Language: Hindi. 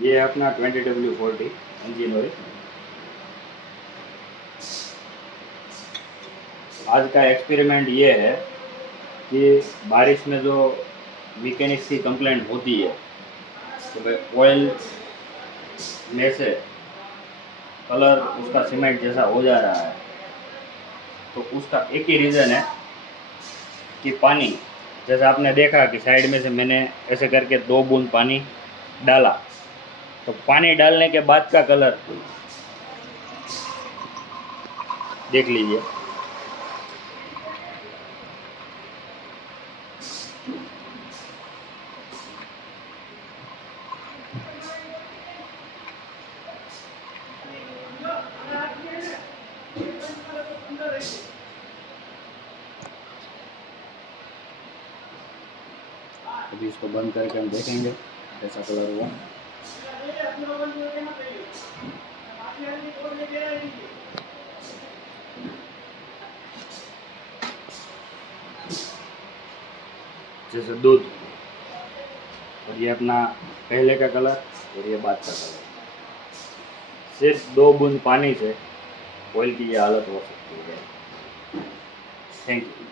ये है अपना 20W40 इंजन ऑयल। आज का एक्सपेरिमेंट ये है कि बारिश में जो मैकेनिक्स की कंप्लेंट होती है तो भाई ऑयल में से कलर उसका सीमेंट जैसा हो जा रहा है, तो उसका एक ही रीज़न है कि पानी, जैसे आपने देखा कि साइड में से मैंने ऐसे करके 2 बूंद पानी डाला, तो पानी डालने के बाद का कलर देख लीजिए। अभी इसको बंद करके हम देखेंगे कैसा कलर हुआ। जैसे दूध, और ये अपना पहले का कलर और ये बाद का कलर। सिर्फ 2 बूंद पानी से ऑयल की ये हालत हो सकती है। Thank you.